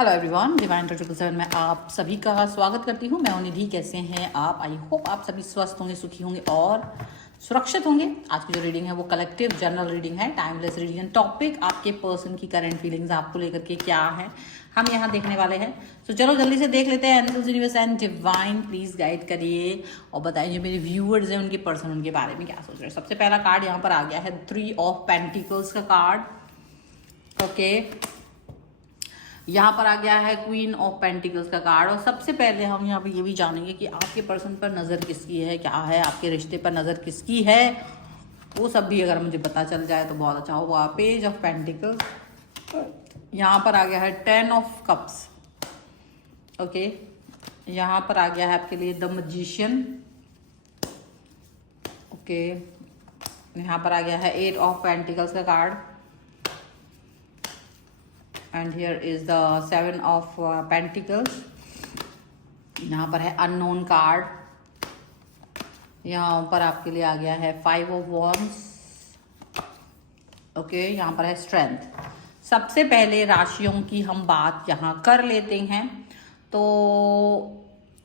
Hello everyone, divine 777 में आप सभी का स्वागत करती हूँ। मैं हूं निधि। कैसे हैं आप? आई होप आप सभी स्वस्थ होंगे, सुखी होंगे और सुरक्षित होंगे। आज की जो रीडिंग है वो कलेक्टिव जनरल रीडिंग है, टाइमलेस रीडिंग। टॉपिक आपके पर्सन की करंट फीलिंग्स आपको लेकर के क्या है, हम यहाँ देखने वाले हैं। तो चलो जल्दी से देख लेते हैं। Angels, universe and divine please guide करिए और बताइए जो मेरे व्यूअर्स हैं उनके पर्सन उनके बारे में क्या सोच रहे हैं। सबसे पहला कार्ड यहाँ पर आ गया है 3 ऑफ पेंटिकल्स का कार्ड। ओके, यहाँ पर आ गया है क्वीन ऑफ पेंटिकल्स का कार्ड। और सबसे पहले हम यहाँ पे ये भी जानेंगे कि आपके पर्सन पर नज़र किसकी है, क्या है, आपके रिश्ते पर नज़र किसकी है, वो सब भी अगर मुझे पता चल जाए तो बहुत अच्छा होगा। पेज ऑफ पेंटिकल्स, यहाँ पर आ गया है 10 ऑफ कप्स। ओके, यहाँ पर आ गया है आपके लिए द मैजिशियन। ओके, यहाँ पर आ गया है 8 ऑफ पेंटिकल्स का card. And here is the 7 of pentacles. यहाँ पर है अननोन कार्ड। यहाँ पर आपके लिए आ गया है 5 ऑफ वॉन्ड्स। ओके, यहाँ पर है स्ट्रेंथ। सबसे पहले राशियों की हम बात यहाँ कर लेते हैं। तो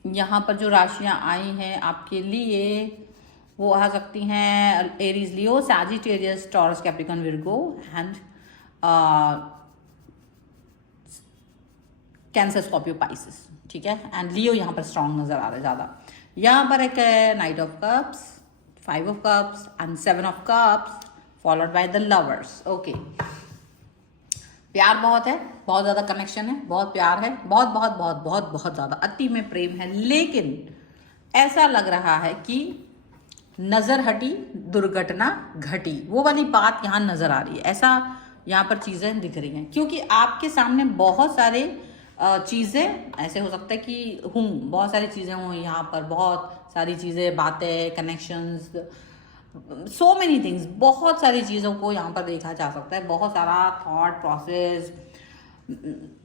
यहाँ पर जो राशियाँ आई हैं आपके लिए वो आ सकती हैं Aries, Leo, Sagittarius, taurus, Capricorn, Virgo and cancer, Scorpio, Pisces. ठीक है, एंड लियो यहाँ पर स्ट्रॉन्ग नजर आ रहा है ज़्यादा। यहाँ पर एक night of cups, 5 of cups and 7 of cups followed by the lovers. Okay, प्यार बहुत है, बहुत ज़्यादा कनेक्शन है, बहुत प्यार है, बहुत बहुत बहुत बहुत बहुत ज़्यादा अति में प्रेम है। लेकिन ऐसा लग रहा है कि नज़र हटी, दुर्घटना घटी, वो वाली बात यहाँ नज़र आ रही है। ऐसा यहाँ पर चीज़ें दिख रही हैं क्योंकि आपके सामने बहुत सारे चीज़ें ऐसे हो सकता है कि बहुत सारी चीज़ें हों यहाँ पर, बहुत सारी चीज़ें, बातें, कनेक्शंस, सो मेनी थिंग्स, बहुत सारी चीज़ों को यहाँ पर देखा जा सकता है। बहुत सारा थॉट प्रोसेस,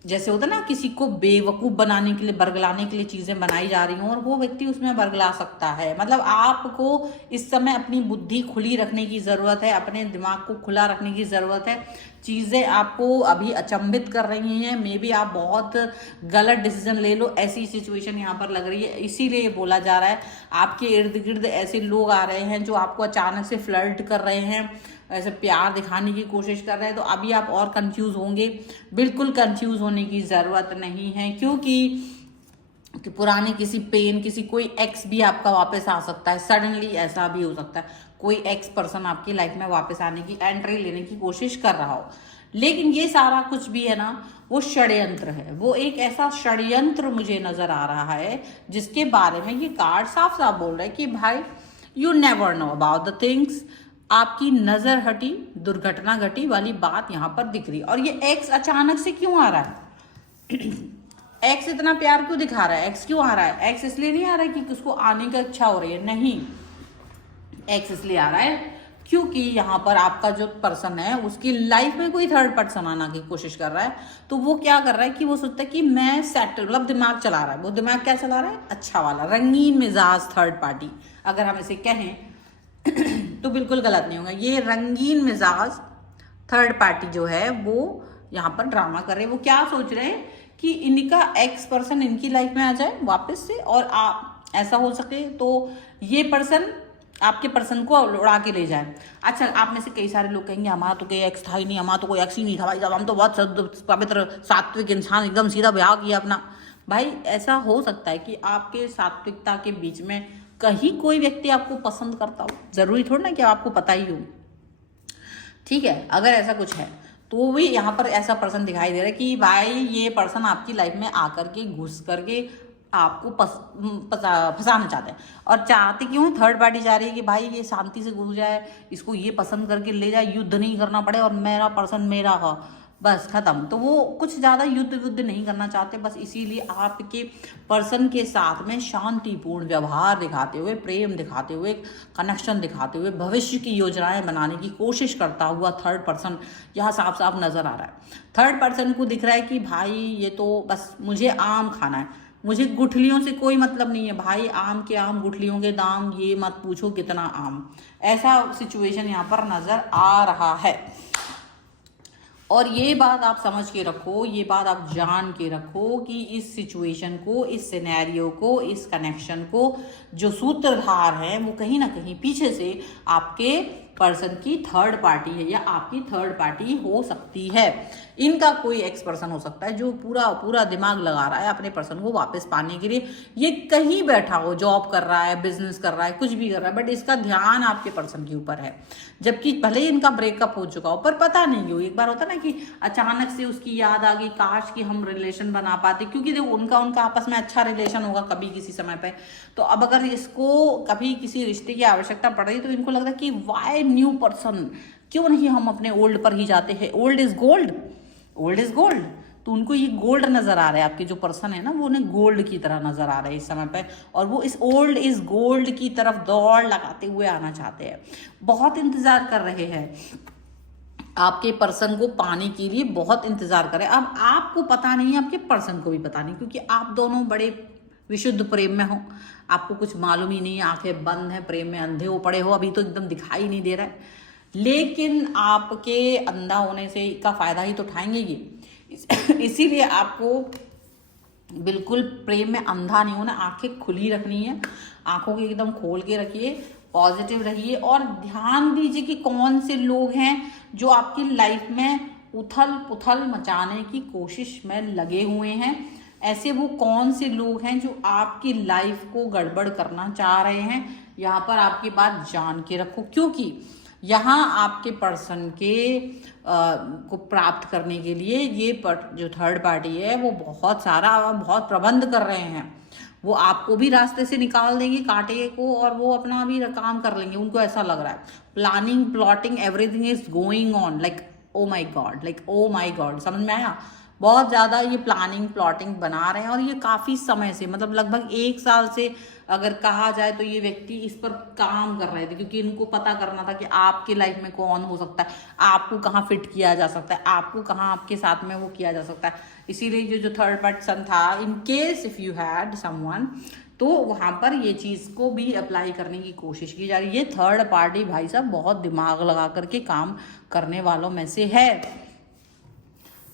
जैसे होता है ना किसी को बेवकूफ़ बनाने के लिए, बरगलाने के लिए चीज़ें बनाई जा रही हों और वो व्यक्ति उसमें बरगला सकता है। मतलब आपको इस समय अपनी बुद्धि खुली रखने की ज़रूरत है, अपने दिमाग को खुला रखने की ज़रूरत है। चीज़ें आपको अभी अचंभित कर रही हैं, मे बी आप बहुत गलत डिसीजन ले लो, ऐसी सिचुएशन यहाँ पर लग रही है। इसीलिए बोला जा रहा है आपके इर्द गिर्द ऐसे लोग आ रहे हैं जो आपको अचानक से फ्लर्ट कर रहे हैं, ऐसे प्यार दिखाने की कोशिश कर रहे हैं। तो अभी आप और कंफ्यूज होंगे। बिल्कुल कंफ्यूज होने की ज़रूरत नहीं है क्योंकि पुराने किसी पेन, किसी कोई एक्स भी आपका वापस आ सकता है। सडनली ऐसा भी हो सकता है कोई एक्स पर्सन आपकी लाइफ में वापस आने की, एंट्री लेने की कोशिश कर रहा हो। लेकिन ये सारा कुछ भी है ना, वो षड्यंत्र है। वो एक ऐसा षड्यंत्र मुझे नजर आ रहा है जिसके बारे में ये कार्ड साफ साफ बोल रहा है कि भाई you never know about the things. आपकी नजर हटी, दुर्घटना घटी वाली बात यहाँ पर दिख रही है। और ये एक्स अचानक से क्यों आ रहा है? एक्स इतना प्यार क्यों दिखा रहा है? एक्स क्यों आ रहा है? एक्स इसलिए नहीं आ रहा है कि उसको आने की इच्छा हो रही है, नहीं। एक्स इसलिए आ रहा है क्योंकि यहाँ पर आपका जो पर्सन है उसकी लाइफ में कोई थर्ड पर्सन आने की कोशिश कर रहा है। तो वो क्या कर रहा है कि वो सोचता है कि मैं सेटल, मतलब दिमाग चला रहा है। वो दिमाग क्या चला रहा है? अच्छा वाला, रंगीन मिजाज थर्ड पार्टी, अगर हम इसे कहें तो बिल्कुल गलत नहीं होगा। ये रंगीन मिजाज थर्ड पार्टी जो है वो यहाँ पर ड्रामा कर रहे हैं। वो क्या सोच रहे हैं कि इनका एक्स पर्सन इनकी लाइफ में आ जाए वापस से, और ऐसा हो सके तो ये पर्सन आपके पर्सन को उड़ा के ले जाए। अच्छा, आप में से कई सारे लोग कहेंगे हमारा तो कोई एक्स था ही नहीं, हमारा तो कोई एक्स ही नहीं था भाई साहब, हम तो बहुत पवित्र सात्विक इंसान, एकदम सीधा ब्याह किया अपना। भाई ऐसा हो सकता है कि आपके सात्विकता के बीच में कहीं कोई व्यक्ति आपको पसंद करता हो, जरूरी थोड़ा ना कि आपको पता ही हो। ठीक है, अगर ऐसा कुछ है तो भी यहाँ पर ऐसा पर्सन दिखाई दे रहा है कि भाई ये पर्सन आपकी लाइफ में आकर के, घुस करके आपको फंसाना चाहते हैं। और चाहते क्यों? थर्ड पार्टी चाह रही है कि भाई ये शांति से घुस जाए, इसको ये पसंद करके ले जाए, युद्ध नहीं करना पड़े और मेरा पर्सन मेरा हो, बस खत्म। तो वो कुछ ज़्यादा युद्ध नहीं करना चाहते, बस इसीलिए आपके पर्सन के साथ में शांतिपूर्ण व्यवहार दिखाते हुए, प्रेम दिखाते हुए, कनेक्शन दिखाते हुए भविष्य की योजनाएं बनाने की कोशिश करता हुआ थर्ड पर्सन यहाँ साफ साफ नजर आ रहा है। थर्ड पर्सन को दिख रहा है कि भाई ये तो बस मुझे आम खाना है, मुझे गुठलियों से कोई मतलब नहीं है भाई, आम के आम, गुठलियों के दाम, ये मत पूछो कितना आम। ऐसा सिचुएशन यहाँ पर नजर आ रहा है। और ये बात आप समझ के रखो, ये बात आप जान के रखो कि इस सिचुएशन को, इस सिनेरियो को, इस कनेक्शन को जो सूत्रधार है वो कहीं ना कहीं पीछे से आपके पर्सन की थर्ड पार्टी है या आपकी थर्ड पार्टी हो सकती है। इनका कोई एक्स पर्सन हो सकता है जो पूरा पूरा दिमाग लगा रहा है अपने पर्सन को वापस पाने के लिए। ये कहीं बैठा हो, जॉब कर रहा है, बिजनेस कर रहा है, कुछ भी कर रहा है, बट इसका ध्यान आपके पर्सन के ऊपर है, जबकि भले ही इनका ब्रेकअप हो चुका हो, पर पता नहीं हो, एक बार होता ना कि अचानक से उसकी याद आ गई, काश कि हम रिलेशन बना पाते, क्योंकि देखो उनका आपस में अच्छा रिलेशन होगा कभी किसी समय पे। तो अब अगर इसको कभी किसी रिश्ते की आवश्यकता पड़ रही तो इनको लगता है कि वाई न्यू पर्सन, क्यों नहीं हम अपने ओल्ड पर ही जाते हैं, old is gold, old is gold. तो उनको ये गोल्ड नजर आ रहा है, आपके जो पर्सन है ना वो उन्हें गोल्ड की तरह नजर आ रहे हैं इस समय पे, और वो इस ओल्ड इज गोल्ड की तरफ दौड़ लगाते हुए आना चाहते हैं, बहुत इंतजार कर रहे हैं आपके पर्सन को पाने के लिए, बहुत इंतजार करें। अब आपको पता नहीं, आपके पर्सन को भी पता नहीं, क्योंकि आप दोनों बड़े विशुद्ध प्रेम में हो, आपको कुछ मालूम ही नहीं, आंखें बंद है, प्रेम में अंधे हो पड़े हो, अभी तो एकदम दिखाई नहीं दे रहा है, लेकिन आपके अंधा होने से का फायदा ही तो उठाएंगे ये। इसीलिए आपको बिल्कुल प्रेम में अंधा नहीं होना, आंखें खुली रखनी है, आंखों को एकदम खोल के रखिए, पॉजिटिव रहिए और ध्यान दीजिए कि कौन से लोग हैं जो आपकी लाइफ में उथल पुथल मचाने की कोशिश में लगे हुए हैं। ऐसे वो कौन से लोग हैं जो आपकी लाइफ को गड़बड़ करना चाह रहे हैं, यहाँ पर आपकी बात जान के रखो, क्योंकि यहाँ आपके पर्सन के को प्राप्त करने के लिए ये जो थर्ड पार्टी है वो बहुत प्रबंध कर रहे हैं। वो आपको भी रास्ते से निकाल देंगे कांटे को, और वो अपना भी काम कर लेंगे, उनको ऐसा लग रहा है। Planning, plotting, everything is going on, like oh my God, समझ में आया? बहुत ज़्यादा ये प्लानिंग प्लॉटिंग बना रहे हैं, और ये काफ़ी समय से, मतलब लगभग 1 साल से अगर कहा जाए तो ये व्यक्ति इस पर काम कर रहे थे, क्योंकि इनको पता करना था कि आपकी लाइफ में कौन हो सकता है, आपको कहाँ फिट किया जा सकता है, आपको कहाँ आपके साथ में वो किया जा सकता है। इसीलिए जो थर्ड पर्सन था, in case if you had someone, तो वहाँ पर ये चीज़ को भी अप्लाई करने की कोशिश की जा रही है। ये थर्ड पार्टी भाई साहब बहुत दिमाग लगा करके काम करने वालों में से है।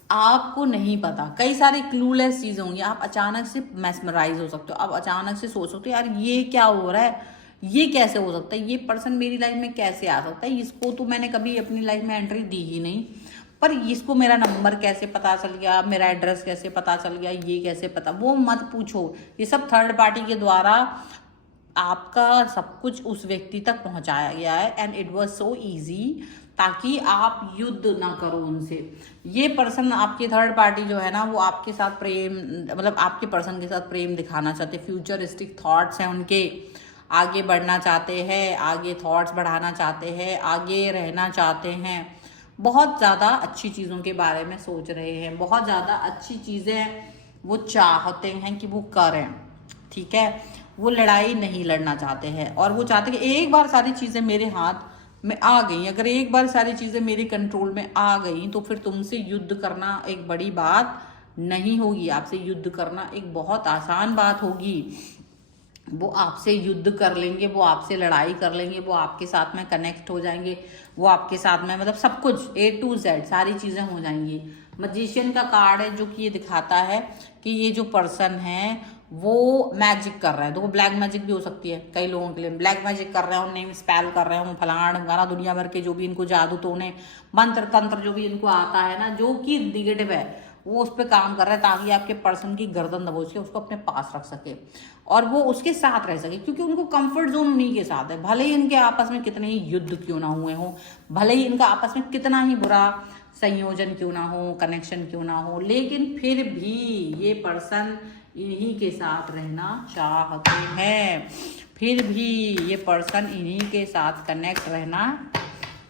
आपको नहीं पता, कई सारी क्लूलेस चीज़ें होंगी, आप अचानक से मैस्मराइज हो सकते हो, आप अचानक से सोच सकते हो यार ये क्या हो रहा है, ये कैसे हो सकता है, ये पर्सन मेरी लाइफ में कैसे आ सकता है, इसको तो मैंने कभी अपनी लाइफ में एंट्री दी ही नहीं, पर इसको मेरा नंबर कैसे पता चल गया, मेरा एड्रेस कैसे पता चल गया, ये कैसे पता, वो मत पूछो। ये सब थर्ड पार्टी के द्वारा आपका सब कुछ उस व्यक्ति तक पहुंचाया गया है, and it was so easy, ताकि आप युद्ध ना करो उनसे। ये पर्सन, आपकी थर्ड पार्टी जो है ना, वो आपके साथ प्रेम, मतलब आपके पर्सन के साथ प्रेम दिखाना चाहते, फ्यूचरिस्टिक थॉट्स हैं उनके, आगे बढ़ना चाहते हैं, आगे थॉट्स बढ़ाना चाहते हैं, आगे रहना चाहते हैं, बहुत ज़्यादा अच्छी चीज़ों के बारे में सोच रहे हैं, बहुत ज़्यादा अच्छी चीज़ें वो चाहते हैं कि वो करें, ठीक है। वो लड़ाई नहीं लड़ना चाहते हैं, और वो चाहते हैं कि एक बार सारी चीज़ें मेरे हाथ में आ गई, अगर एक बार सारी चीज़ें मेरे कंट्रोल में आ गई तो फिर तुमसे युद्ध करना एक बड़ी बात नहीं होगी, आपसे युद्ध करना एक बहुत आसान बात होगी। वो आपसे युद्ध कर लेंगे, वो आपसे लड़ाई कर लेंगे, वो आपके साथ में कनेक्ट हो जाएंगे, वो आपके साथ में मतलब सब कुछ A to Z सारी चीज़ें हो जाएंगी। मैजिशियन का कार्ड है जो कि ये दिखाता है कि ये जो पर्सन है वो मैजिक कर रहा है। तो वो ब्लैक मैजिक भी हो सकती है कई लोगों के लिए, ब्लैक मैजिक कर रहे हो, नेम स्पेल कर रहे हो, फलाना ढमकाना, दुनिया भर के जो भी इनको जादू टोने मंत्र तंत्र जो भी इनको आता है ना, जो कि निगेटिव है, वो उस पर काम कर रहा है ताकि आपके पर्सन की गर्दन दबोच के उसको अपने पास रख सके और वो उसके साथ रह सके, क्योंकि उनको कंफर्ट जोन उन्हीं के साथ है। भले ही इनके आपस में कितने ही युद्ध क्यों ना हुए हों, भले ही इनका आपस में कितना ही बुरा संयोजन क्यों ना हो, कनेक्शन क्यों ना हो, लेकिन फिर भी ये पर्सन इन्हीं के साथ रहना चाहते हैं, फिर भी ये पर्सन इन्हीं के साथ कनेक्ट रहना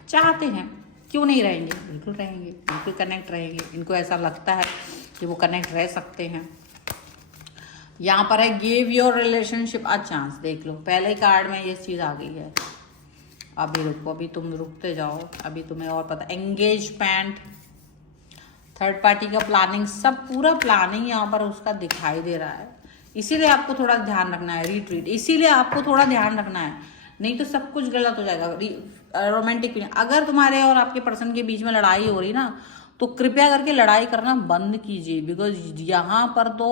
चाहते हैं। क्यों नहीं रहेंगे, बिल्कुल रहेंगे, बिल्कुल कनेक्ट रहेंगे। इनको ऐसा लगता है कि वो कनेक्ट रह सकते हैं। यहाँ पर है give your relationship a chance, देख लो पहले कार्ड में ये चीज़ आ गई है। अभी रुको, अभी तुम रुकते जाओ, अभी तुम्हें और पता। एंगेजमेंट, थर्ड पार्टी का प्लानिंग, सब पूरा प्लानिंग यहाँ पर उसका दिखाई दे रहा है। इसीलिए आपको थोड़ा ध्यान रखना है, रिट्रीट, इसीलिए आपको थोड़ा ध्यान रखना है, नहीं तो सब कुछ गलत हो जाएगा। रोमांटिक फीलिंग, अगर तुम्हारे और आपके पर्सन के बीच में लड़ाई हो रही ना, तो कृपया करके लड़ाई करना बंद कीजिए, बिकॉज यहाँ पर तो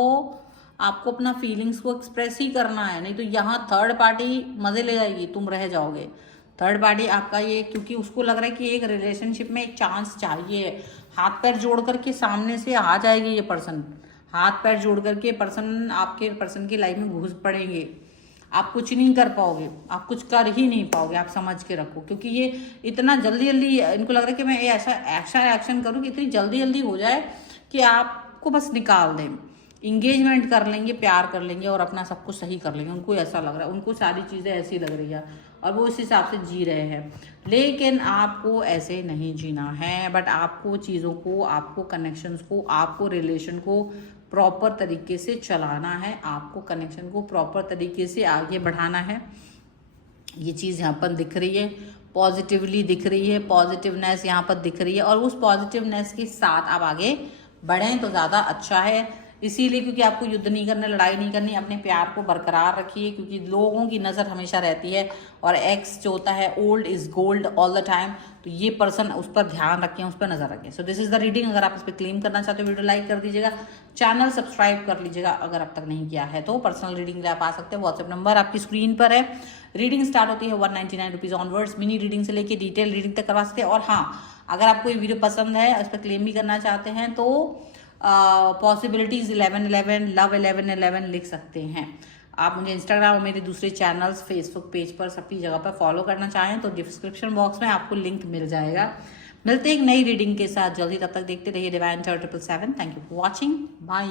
आपको अपना फीलिंग्स को एक्सप्रेस ही करना है, नहीं तो यहाँ थर्ड पार्टी मजे ले जाएगी, तुम रह जाओगे। थर्ड पार्टी आपका ये, क्योंकि उसको लग रहा है कि एक रिलेशनशिप में एक चांस चाहिए, हाथ पैर जोड़ करके सामने से आ जाएगी ये पर्सन, हाथ पैर जोड़ करके पर्सन आपके पर्सन की लाइफ में घुस पड़ेंगे। आप कुछ नहीं कर पाओगे, आप कुछ कर ही नहीं पाओगे, आप समझ के रखो, क्योंकि ये इतना जल्दी जल्दी इनको लग रहा है कि मैं ये ऐसा एक्शन करूँ कि इतनी जल्दी जल्दी हो जाए कि आपको बस निकाल दें, इंगेजमेंट कर लेंगे, प्यार कर लेंगे और अपना सब कुछ सही कर लेंगे। उनको ऐसा लग रहा है, उनको सारी चीज़ें ऐसी लग रही है और वो इस हिसाब से जी रहे हैं। लेकिन आपको ऐसे नहीं जीना है, बट आपको चीज़ों को, आपको कनेक्शंस को, आपको रिलेशन को प्रॉपर तरीके से चलाना है, आपको कनेक्शन को प्रॉपर तरीके से आगे बढ़ाना है। ये चीज़ यहाँ पर दिख रही है, पॉजिटिवली दिख रही है, पॉजिटिवनेस यहाँ पर दिख रही है, और उस पॉजिटिवनेस के साथ आप आगे बढ़ें तो ज़्यादा अच्छा है। इसीलिए, क्योंकि आपको युद्ध नहीं करना, लड़ाई नहीं करनी, अपने प्यार को बरकरार रखिए, क्योंकि लोगों की नज़र हमेशा रहती है, और एक्स जो होता है old is gold all the time, तो ये पर्सन उस पर ध्यान रखें, उस पर नज़र रखें। So this is the reading. अगर आप इस पर क्लेम करना चाहते हो, वीडियो लाइक कर दीजिएगा, चैनल सब्सक्राइब कर लीजिएगा अगर अब तक नहीं किया है तो। पर्सनल रीडिंग लिए आप आ सकते हैं, व्हाट्सएप नंबर आपकी स्क्रीन पर है। रीडिंग स्टार्ट होती है 199 रुपीज़ ऑनवर्ड्स, मिनी रीडिंग से लेके डिटेल रीडिंग तक करवा सकते हैं। और हाँ, अगर आपको ये वीडियो पसंद है, इस पर क्लेम भी करना चाहते हैं तो पॉसिबिलिटीज 1111 लव 1111 लिख सकते हैं। आप मुझे इंस्टाग्राम और मेरे दूसरे चैनल्स, फेसबुक पेज पर, सभी जगह पर फॉलो करना चाहें तो डिस्क्रिप्शन बॉक्स में आपको लिंक मिल जाएगा। मिलते हैं एक नई रीडिंग के साथ जल्दी, तब तक देखते रहिए divine 777। Thank you for watching, bye.